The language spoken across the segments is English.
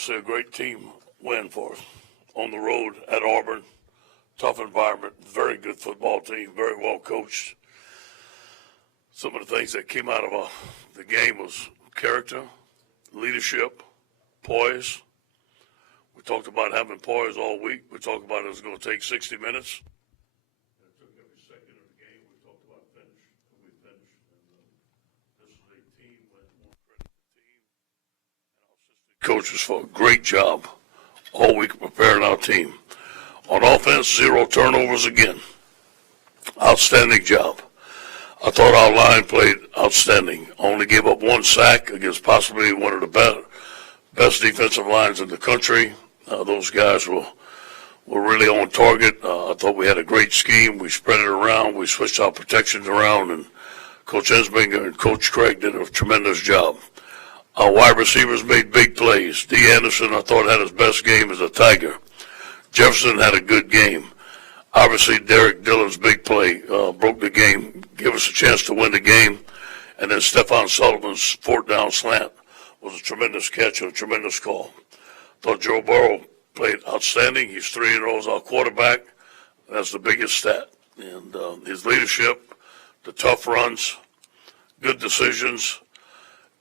obviously a great team win for us. On the road at Auburn, tough environment, very good football team, very well coached. Some of the things that came out of the game was character, leadership, poise. We talked about having poise all week. We talked about it was going to take 60 minutes. And it took every second of the game. We talked about finish, and we finished. And this is a team with more credit to the team and our assistant coaches for a great job all week preparing our team. On offense, 0 turnovers again. Outstanding job. I thought our line played outstanding. Only gave up 1 sack against possibly one of the best defensive lines in the country. Those guys were really on target. I thought we had a great scheme. We spread it around. We switched our protections around, and Coach Ensminger and Coach Craig did a tremendous job. Our wide receivers made big plays. D. Anderson, I thought, had his best game as a Tiger. Jefferson had a good game. Obviously, Derek Dillon's big play broke the game, gave us a chance to win the game. And then Stephon Sullivan's 4th down slant was a tremendous catch and a tremendous call. Thought Joe Burrow played outstanding. He's 3-0 as our quarterback. That's the biggest stat. And his leadership, the tough runs, good decisions,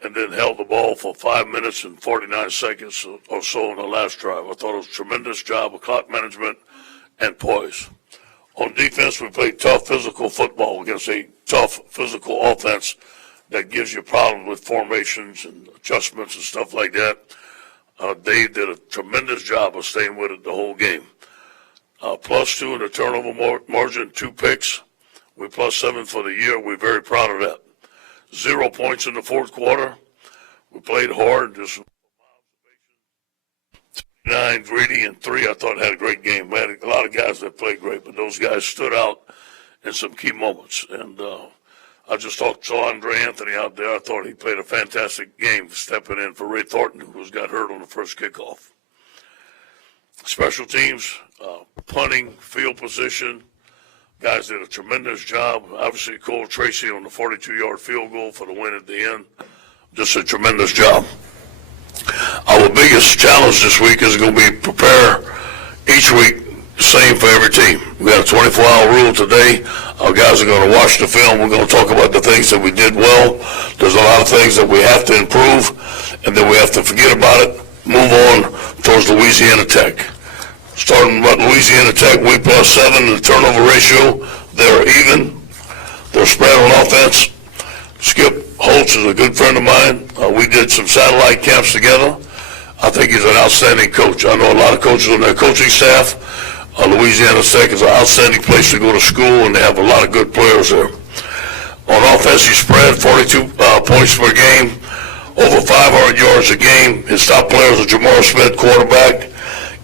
and then held the ball for 5 minutes and 49 seconds or so in the last drive. I thought it was a tremendous job of clock management and poise. On defense, we played tough physical football against a tough physical offense that gives you problems with formations and adjustments and stuff like that. Dave did a tremendous job of staying with it the whole game. +2 in the turnover margin, 2 picks. We +7 for the year. We're very proud of that. 0 points in the 4th quarter. We played hard. Just 9, Greedy, and 3, I thought had a great game. We had a lot of guys that played great, but those guys stood out in some key moments. And I just talked to Andre Anthony out there. I thought he played a fantastic game stepping in for Ray Thornton, who got hurt on the first kickoff. Special teams, punting, field position, guys did a tremendous job. Obviously, Cole Tracy on the 42-yard field goal for the win at the end. Just a tremendous job. Our biggest challenge this week is going to be prepare each week, same for every team. We got a 24-hour rule today. Our guys are going to watch the film. We're going to talk about the things that we did well. There's a lot of things that we have to improve, and then we have to forget about it, move on towards Louisiana Tech. Starting with Louisiana Tech, we +7 in the turnover ratio. They're even. They're spread on offense. Skip Holtz is a good friend of mine. We did some satellite camps together. I think he's an outstanding coach. I know a lot of coaches on their coaching staff. Louisiana Tech is an outstanding place to go to school, and they have a lot of good players there. On offense, he spread 42 points per game, over 500 yards a game. His top players are Jamar Smith, quarterback,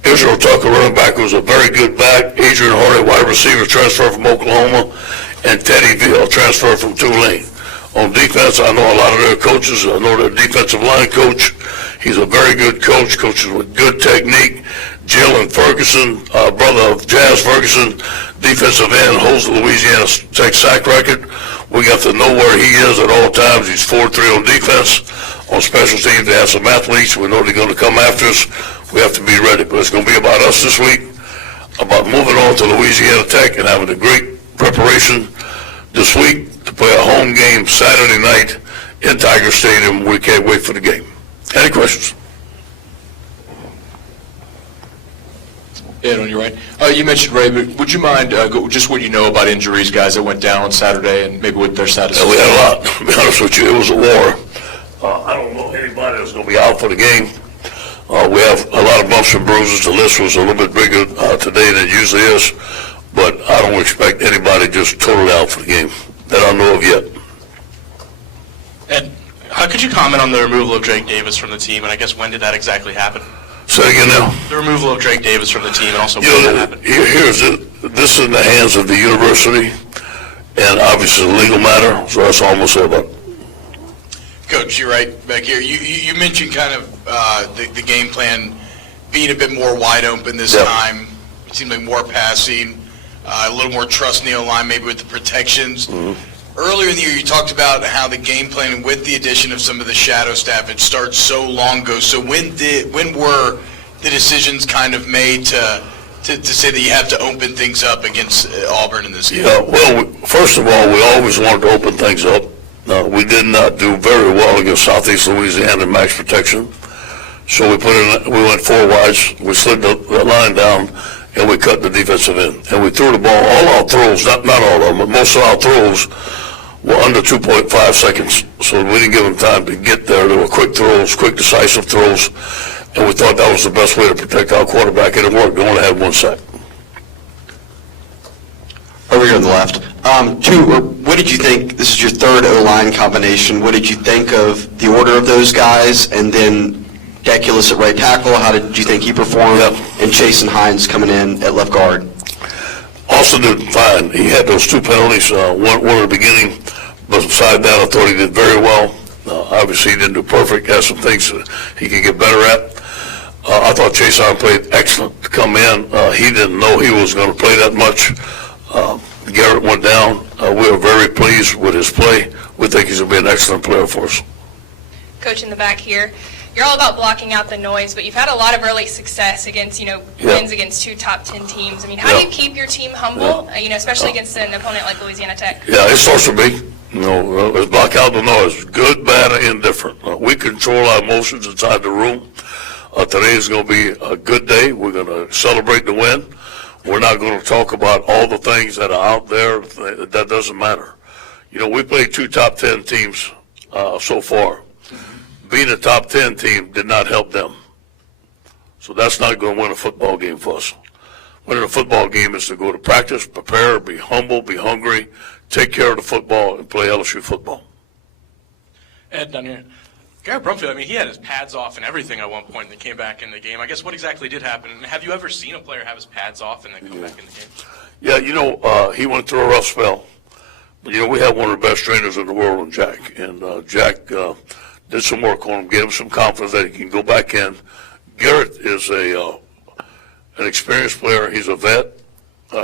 Israel Tucker, running back, who's a very good back, Adrian Hardy, wide receiver, transfer from Oklahoma, and Teddy Veal, transfer from Tulane. On defense, I know a lot of their coaches. I know their defensive line coach. He's a very good coach, coaches with good technique. Jalen Ferguson, brother of Jazz Ferguson, defensive end, holds the Louisiana Tech sack record. We got to know where he is at all times. He's 4-3 on defense. On special teams, they have some athletes. We know they're going to come after us. We have to be ready. But it's going to be about us this week, about moving on to Louisiana Tech and having a great preparation this week to play a home game Saturday night in Tiger Stadium. We can't wait for the game. Any questions? Ed, on your right. You mentioned Ray, but would you mind just what you know about injuries, guys that went down on Saturday, and maybe what their status is? We had a lot. To be honest with you, it was a war. I don't know anybody that's going to be out for the game. We have a lot of bumps and bruises. The list was a little bit bigger today than it usually is, but I don't expect anybody just totally out for the game that I know of yet. Ed, how could you comment on the removal of Drake Davis from the team, and I guess when did that exactly happen? Say it again now. The removal of Drake Davis from the team, and also when did that happen? Here's it. This is in the hands of the university, and obviously a legal matter, so that's all I'm going to say about it. Coach, you're right back here. You mentioned kind of the game plan being a bit more wide open this time. It seemed like more passing, a little more trust in the O-line, maybe with the protections. earlier in the year you talked about how the game planning with the addition of some of the shadow staff, it starts so long ago. So when were the decisions kind of made to say that you have to open things up against Auburn in this game? Yeah, well, first of all, we always wanted to open things up. We did not do very well against Southeast Louisiana in max protection. So we went 4 wides, we slid the line down, and we cut the defensive end. And we threw the ball, all our throws, not all of them, but most of our throws were under 2.5 seconds. So we didn't give them time to get there. They were quick throws, quick decisive throws. And we thought that was the best way to protect our quarterback, and it worked. They only had 1 sack. Over here on the left. What did you think, this is your third O-line combination, what did you think of the order of those guys, and then Deculus at right tackle, how did you think he performed, and Chase and Hines coming in at left guard? Austin did fine. He had those 2 penalties, one at the beginning, but beside that I thought he did very well. Obviously he didn't do perfect, has some things that he could get better at. I thought Chase Arm played excellent to come in. He didn't know he was going to play that much. Garrett went down. We were very pleased with his play. We think he's going to be an excellent player for us. Coach in the back here, you're all about blocking out the noise, but you've had a lot of early success against, wins against 2 top 10 teams. I mean, how do you keep your team humble, especially against an opponent like Louisiana Tech? Yeah, it starts with me. Let's block out the noise. Good, bad, or indifferent. We control our emotions inside the room. Today is going to be a good day. We're going to celebrate the win. We're not going to talk about all the things that are out there. That doesn't matter. We played 2 top 10 teams so far. Being a top 10 team did not help them. So that's not going to win a football game for us. Winning a football game is to go to practice, prepare, be humble, be hungry, take care of the football, and play LSU football. Ed, down here. Garrett Brumfield, he had his pads off and everything at one point and then came back in the game. I guess what exactly did happen? And have you ever seen a player have his pads off and then come back in the game? Yeah, he went through a rough spell. But, we have one of the best trainers in the world in Jack. And Jack did some work on him, gave him some confidence that he can go back in. Garrett is an experienced player. He's a vet.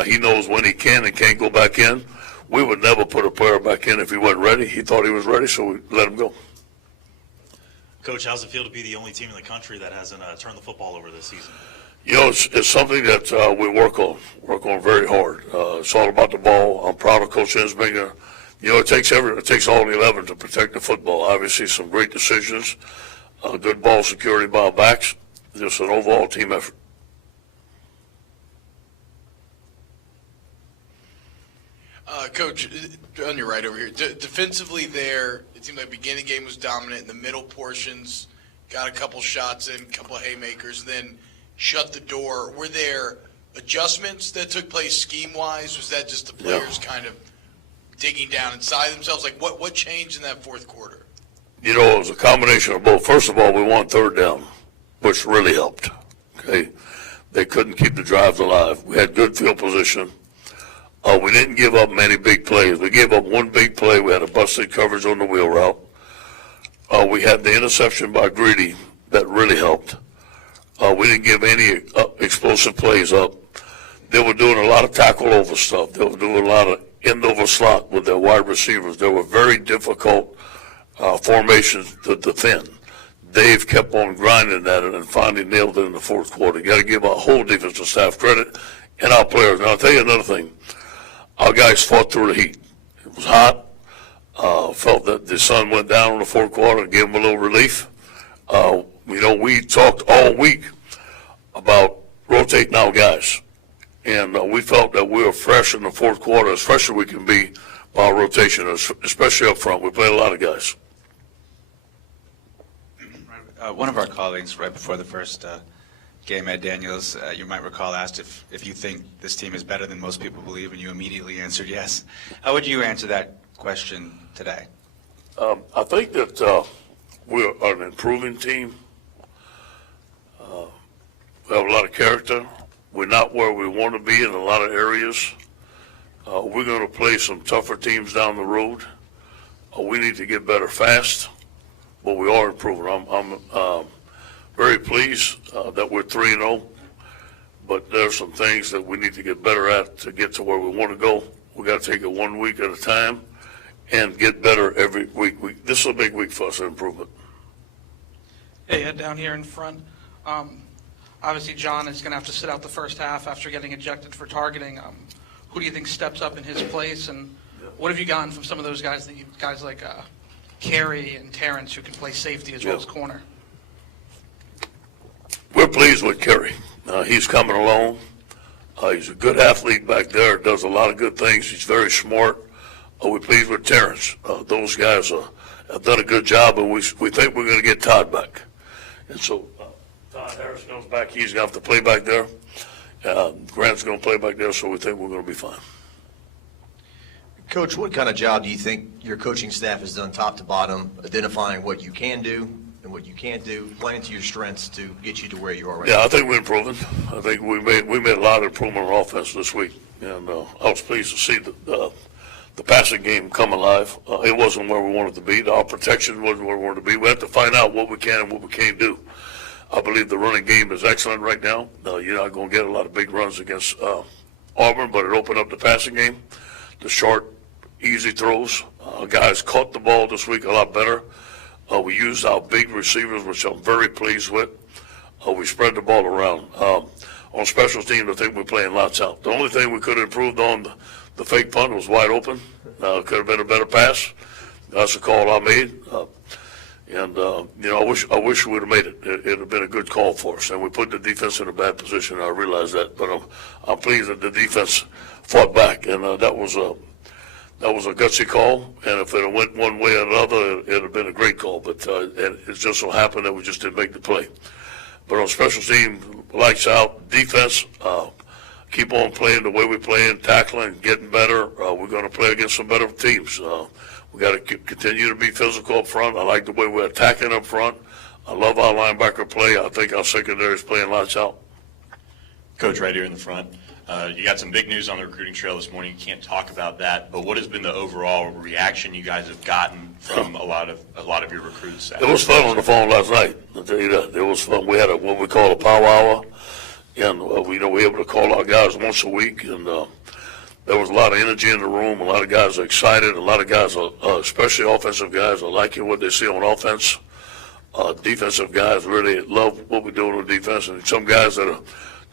He knows when he can and can't go back in. We would never put a player back in if he wasn't ready. He thought he was ready, so we let him go. Coach, how's it feel to be the only team in the country that hasn't turned the football over this season? It's something that we work on very hard. It's all about the ball. I'm proud of Coach Ensminger. It takes all 11 to protect the football. Obviously, some great decisions, good ball security by our backs, just an overall team effort. Coach, on your right over here, defensively there, it seemed like the beginning game was dominant. In the middle portions, got a couple shots in, a couple of haymakers, then shut the door. Were there adjustments that took place scheme-wise? Was that just the players kind of digging down inside themselves? Like, what changed in that fourth quarter? It was a combination of both. First of all, we won 3rd down, which really helped. Okay, they couldn't keep the drives alive. We had good field position. We didn't give up many big plays. We gave up 1 big play. We had a busted coverage on the wheel route. We had the interception by Greedy that really helped. We didn't give any explosive plays up. They were doing a lot of tackle over stuff. They were doing a lot of end over slot with their wide receivers. They were very difficult formations to defend. Dave kept on grinding at it and finally nailed it in the fourth quarter. You got to give our whole defensive staff credit and our players. Now, I'll tell you another thing. Our guys fought through the heat. It was hot. Felt that the sun went down in the fourth quarter and gave them a little relief. We talked all week about rotating our guys. And we felt that we were fresh in the fourth quarter, as fresh as we can be by our rotation, especially up front. We played a lot of guys. One of our colleagues, right before the first game, Ed Daniels, you might recall, asked if you think this team is better than most people believe, and you immediately answered yes. How would you answer that question today? I think that we're an improving team. We have a lot of character. We're not where we want to be in a lot of areas. We're going to play some tougher teams down the road. We need to get better fast, but we are improving. I'm very pleased that we're 3-0, but there's some things that we need to get better at to get to where we want to go. We got to take it 1 week at a time, and get better every week. This is a big week for us, an improvement. Hey, Ed, down here in front. Obviously, John is going to have to sit out the first half after getting ejected for targeting. Who do you think steps up in his place, and what have you gotten from some of those guys like Carey and Terrence who can play safety as well as corner? We're pleased with Kerry. He's coming along. He's a good athlete back there, does a lot of good things. He's very smart. We're pleased with Terrence. Those guys have done a good job, and we think we're going to get Todd back. And so Todd Harris comes back. He's going to have to play back there. Grant's going to play back there, so we think we're going to be fine. Coach, what kind of job do you think your coaching staff has done top to bottom, identifying what you can do and what you can't do, playing to your strengths to get you to where you are right now? Yeah, I think we're improving. I think we made a lot of improvement on offense this week, and I was pleased to see the passing game come alive. It wasn't where we wanted to be. Our protection wasn't where we wanted to be. We have to find out what we can and what we can't do. I believe the running game is excellent right now. You're not going to get a lot of big runs against Auburn, but it opened up the passing game. The short, easy throws. Guys caught the ball this week a lot better. We used our big receivers, which I'm very pleased with. We spread the ball around. On special teams, I think we're playing lots out. The only thing we could have improved on, the fake punt was wide open. Could have been a better pass. That's a call I made. I wish we would have made it. It would have been a good call for us. And we put the defense in a bad position. I realize that. But I'm pleased that the defense fought back. And that was a gutsy call. And if it went one way or another, it would have been a great call. But it just so happened that we just didn't make the play. But on special team, lights out, defense, keep on playing the way we're playing, tackling, getting better. We're going to play against some better teams. We got to continue to be physical up front. I like the way we're attacking up front. I love our linebacker play. I think our secondary is playing lights out. Coach, right here in the front, you got some big news on the recruiting trail this morning. You can't talk about that, but what has been the overall reaction you guys have gotten from a lot of your recruits? It was fun on the phone last night. I'll tell you that. It was fun. We had what we call a power hour, and we were able to call our guys once a week, and there was a lot of energy in the room. A lot of guys are excited. A lot of guys, especially offensive guys, are liking what they see on offense. Defensive guys really love what we're doing on defense, and some guys that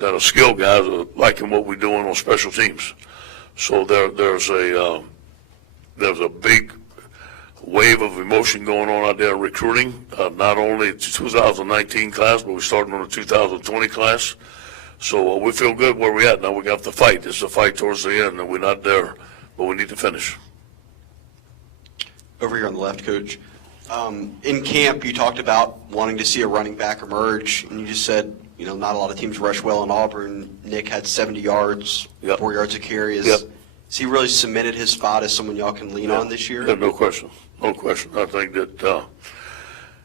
are skilled guys are liking what we're doing on special teams. So there's a big wave of emotion going on out there in recruiting. Not only the 2019 class, but we're starting on the 2020 class. So we feel good where we're at now. We got to fight. It's a fight towards the end, and we're not there, but we need to finish. Over here on the left, Coach. In camp, you talked about wanting to see a running back emerge, and you just said, not a lot of teams rush well in Auburn. Nick had 70 yards, 4 yards a carry. Has he really cemented his spot as someone y'all can lean on this year? Yeah, no question. No question. I think that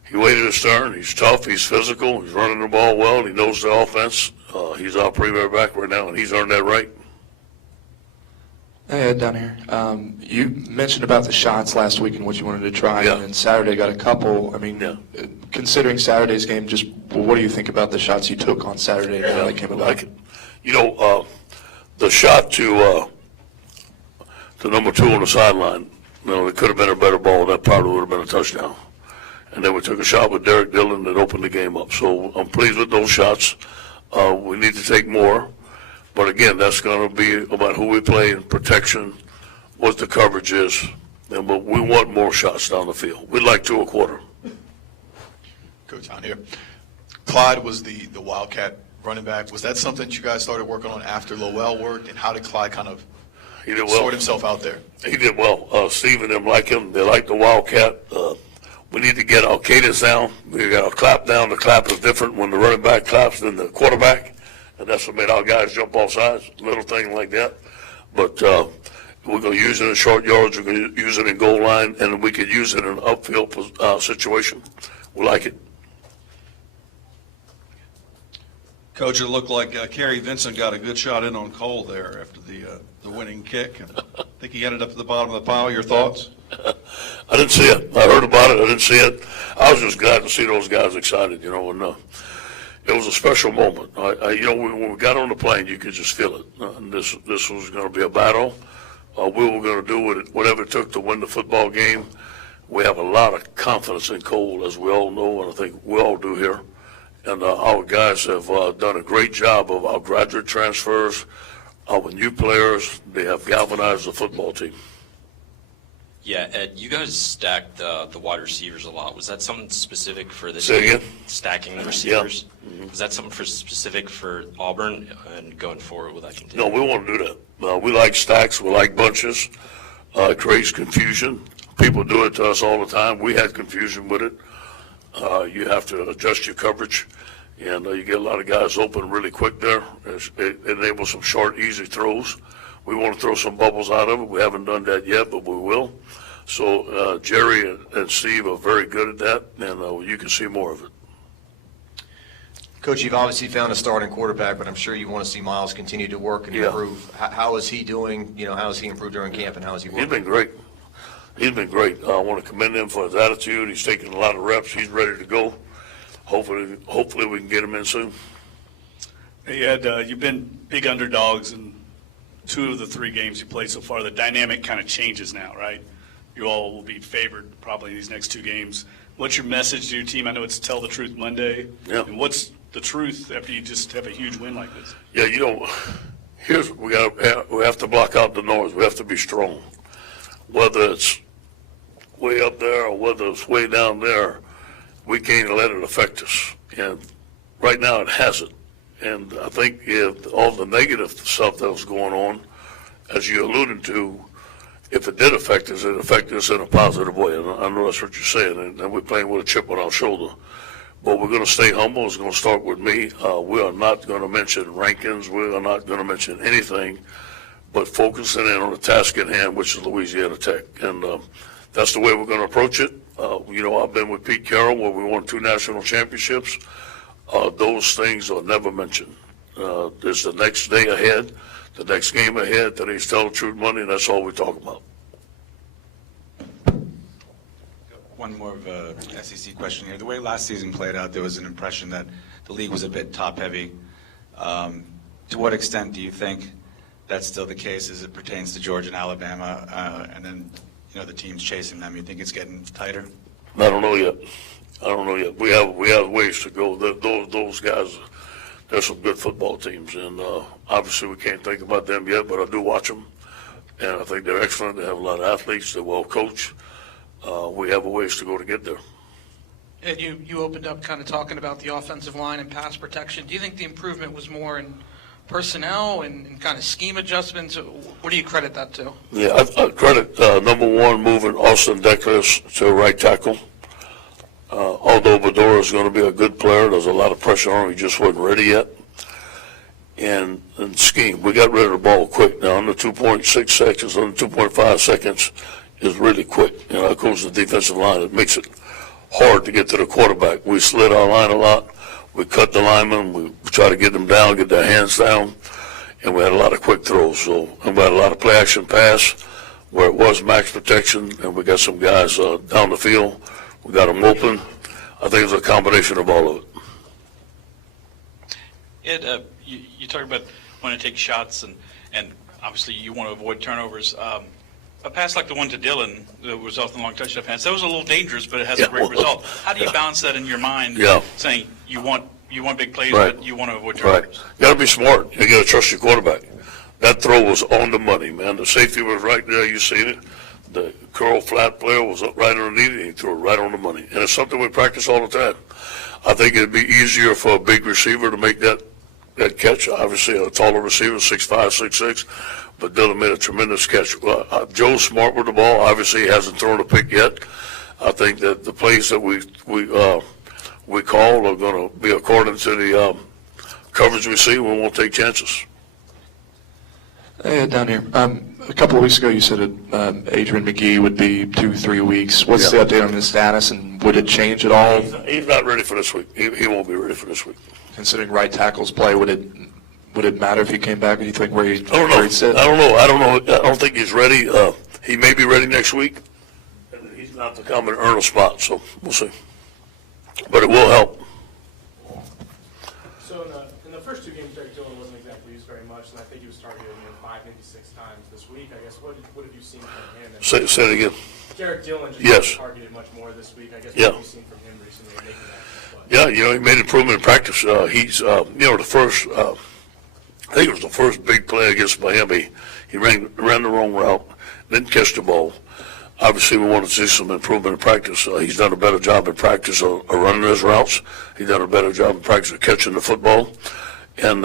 he waited his turn. He's tough. He's physical. He's running the ball well. He knows the offense. He's our premier back right now, and he's earned that right. Hey, Ed, down here. You mentioned about the shots last week and what you wanted to try, Yeah. and then Saturday got a couple. I mean, considering Saturday's game, just what do you think about the shots you took on Saturday and how they came about? The shot to number 2 on the sideline, it could have been a better ball. That probably would have been a touchdown. And then we took a shot with Derek Dillon that opened the game up. So I'm pleased with those shots. We need to take more. But again, that's going to be about who we play and protection, what the coverage is. But we want more shots down the field. We'd like 2 a quarter. Coach, on here. Clyde was the Wildcat running back. Was that something that you guys started working on after Lowell worked? And how did Clyde kind of sort himself out there? He did well. Steve and them like him. They like the Wildcat. We need to get our cadence down. We got our clap down. The clap is different when the running back claps than the quarterback. And that's what made our guys jump off sides, little thing like that. But we're going to use it in short yards. We're going to use it in goal line, and we could use it in an upfield situation. We like it. Coach, it looked like Kerry Vincent got a good shot in on Cole there after the winning kick. And I think he ended up at the bottom of the pile. Your thoughts? I didn't see it. I heard about it. I didn't see it. I was just glad to see those guys excited, and it was a special moment. When we got on the plane, you could just feel it. This was going to be a battle. we were going to do whatever it took to win the football game. We have a lot of confidence in Cole, as we all know, and I think we all do here. And our guys have done a great job of our graduate transfers, our new players. They have galvanized the football team. Yeah, Ed, you guys stacked the wide receivers a lot. Was that something specific for this Say game? again? Stacking the receivers? Yeah. Mm-hmm. Was that something specific for Auburn, and going forward, will that continue? No, we want to do that. We like stacks. We like bunches. It creates confusion. People do it to us all the time. We had confusion with it. You have to adjust your coverage, and you get a lot of guys open really quick there. It enables some short, easy throws. We want to throw some bubbles out of it. We haven't done that yet, but we will. So Jerry and Steve are very good at that, and you can see more of it. Coach, you've obviously found a starting quarterback, but I'm sure you want to see Miles continue to work and improve. How is he doing? How has he improved during camp, and how has he worked? He's been great. He's been great. I want to commend him for his attitude. He's taking a lot of reps. He's ready to go. Hopefully we can get him in soon. Hey, Ed, you've been big underdogs in 2 of the 3 games you played so far. The dynamic kind of changes now, right? You all will be favored probably in these next 2 games. What's your message to your team? I know it's Tell the Truth Monday. Yeah. And what's the truth after you just have a huge win like this? Yeah, here's we have to block out the noise. We have to be strong. Whether it's way up there or whether it's way down there, we can't let it affect us. And right now it hasn't. And I think if all the negative stuff that was going on, as you alluded to, if it did affect us, it affected us in a positive way. And I know that's what you're saying. And we're playing with a chip on our shoulder. But we're going to stay humble. It's going to start with me. We are not going to mention rankings. We are not going to mention anything but focusing in on the task at hand, which is Louisiana Tech. And that's the way we're going to approach it. I've been with Pete Carroll where we won 2 national championships. Those things are never mentioned. There's the next day ahead, the next game ahead, today's Tell the Truth Monday, and that's all we talk about. One more of a SEC question here. The way last season played out, there was an impression that the league was a bit top-heavy. To what extent do you think that's still the case as it pertains to Georgia and Alabama, and then the teams chasing them? You think it's getting tighter? I don't know yet. We have ways to go. Those guys, there's some good football teams, and obviously we can't think about them yet, but I do watch them, and I think they're excellent. They have a lot of athletes. They're well coached. We have a ways to go to get there. Ed, you opened up kind of talking about the offensive line and pass protection. Do you think the improvement was more in personnel and kind of scheme adjustments? What do you credit that to? Yeah, I credit number 1 moving Austin Deckers to right tackle. Although Bedora is going to be a good player, there's a lot of pressure on him. He just wasn't ready yet. And scheme, we got rid of the ball quick. Now under 2.6 seconds, under 2.5 seconds is really quick. Of course, the defensive line, it makes it hard to get to the quarterback. We slid our line a lot. We cut the linemen. We try to get them down, get their hands down, and we had a lot of quick throws. And we had a lot of play action pass where it was max protection, and we got some guys down the field. We got them open. I think it's a combination of all of it. Ed, you talk about wanting to take shots, and obviously you want to avoid turnovers. A pass like the one to Dillon that resulted in a long touchdown pass, that was a little dangerous, but it has a great result. How do you balance that in your mind, saying you want big plays, but you want to avoid turnovers? Right. You got to be smart. You got to trust your quarterback. That throw was on the money, man. The safety was right there. You seen it. The curl flat player was up right underneath it. He threw it right on the money. And it's something we practice all the time. I think it'd be easier for a big receiver to make that catch. Obviously, a taller receiver, 6'5", 6'6", but Dillon made a tremendous catch. Joe's smart with the ball. Obviously, he hasn't thrown a pick yet. I think that the plays that we call are going to be according to the coverage we see. We won't take chances. Hey, down here. A couple of weeks ago, you said Adrian McGee would be 2-3 weeks. What's the update on his status, and would it change at all? He's not ready for this week. He won't be ready for this week. Considering right tackle's play, would it matter if he came back? Do you think where he'd sit? I don't know. I don't think he's ready. He may be ready next week. He's not to come and earn a spot, so we'll see. But it will help. So in the first two games, Derek Dillon wasn't exactly used very much, and I think he was targeted 5, maybe 6 times this week. I guess what have you seen from him? And Say it again. Derek Dillon just Yes. targeted much more this week. I guess Yeah. what have you seen from him recently in making that? Yeah, he made improvement in practice. He's, the first, I think it was the first big play against Miami. He ran the wrong route, didn't catch the ball. Obviously, we want to see some improvement in practice. He's done a better job in practice of running his routes. He's done a better job in practice of catching the football. And,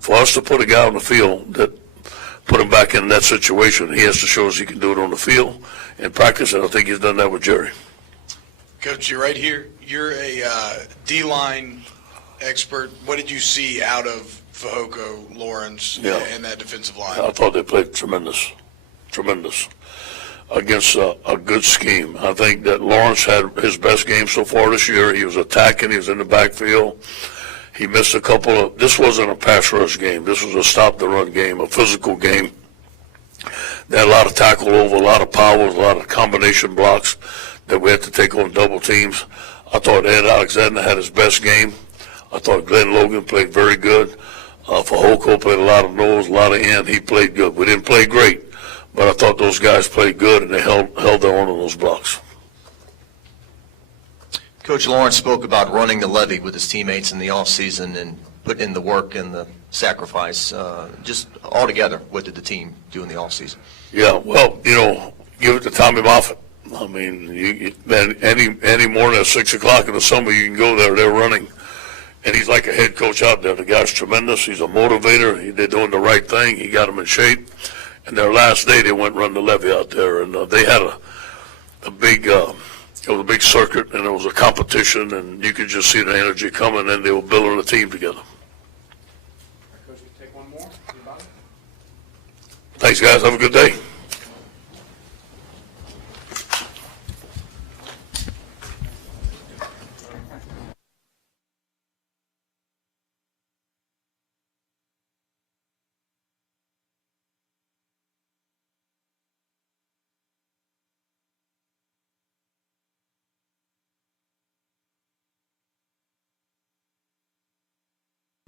for us to put a guy on the field that put him back in that situation, he has to show us he can do it on the field in practice, and I think he's done that with Jerry. Coach, you're right here. You're a D-line expert. What did you see out of Fehoko, Lawrence, and that defensive line? I thought they played tremendous against a good scheme. I think that Lawrence had his best game so far this year. He was attacking. He was in the backfield. He missed a couple of – this wasn't a pass rush game. This was a stop-the-run game, a physical game. They had a lot of tackle over, a lot of power, a lot of combination blocks that we had to take on double teams. I thought Ed Alexander had his best game. I thought Glenn Logan played very good. Fehoko played a lot of nose, a lot of end. He played good. We didn't play great, but I thought those guys played good, and they held their own on those blocks. Coach Lawrence spoke about running the levee with his teammates in the offseason and putting in the work and the sacrifice. Just all together, what did the team do in the offseason? Yeah, well, give it to Tommy Moffitt. I mean, any morning at 6 o'clock in the summer, you can go there. They're running. And he's like a head coach out there. The guy's tremendous. He's a motivator. They're doing the right thing. He got them in shape. And their last day, they went run the levee out there. And they had a big, it was a big circuit, and it was a competition. And you could just see the energy coming, and they were building a team together. Coach, take one more. Thanks, guys. Have a good day.